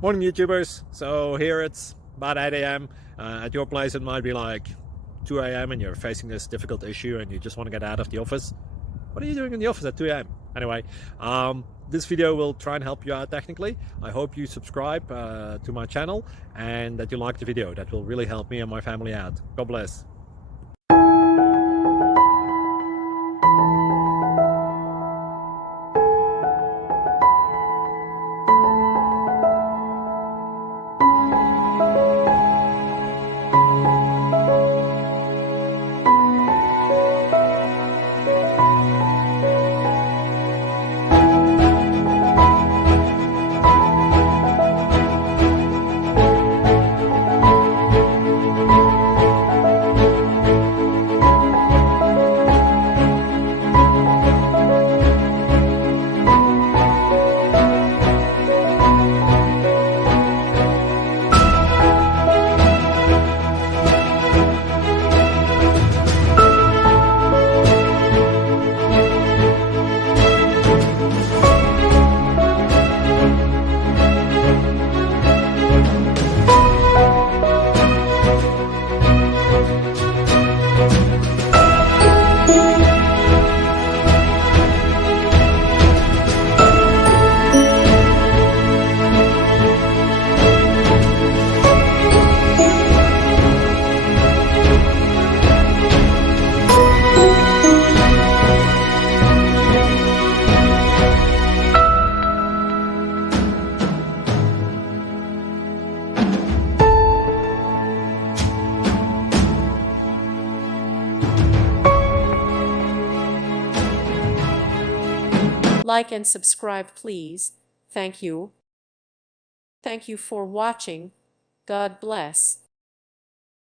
Morning YouTubers. So here it's about 8 a.m. At your place it might be like 2 a.m. and you're facing this difficult issue and you just want to get out of the office. What are you doing in the office at 2 a.m.? Anyway, this video will try and help you out technically. I hope you subscribe to my channel and that you like the video. That will really help me and my family out. God bless. Like and subscribe, please. Thank you. Thank you for watching. God bless.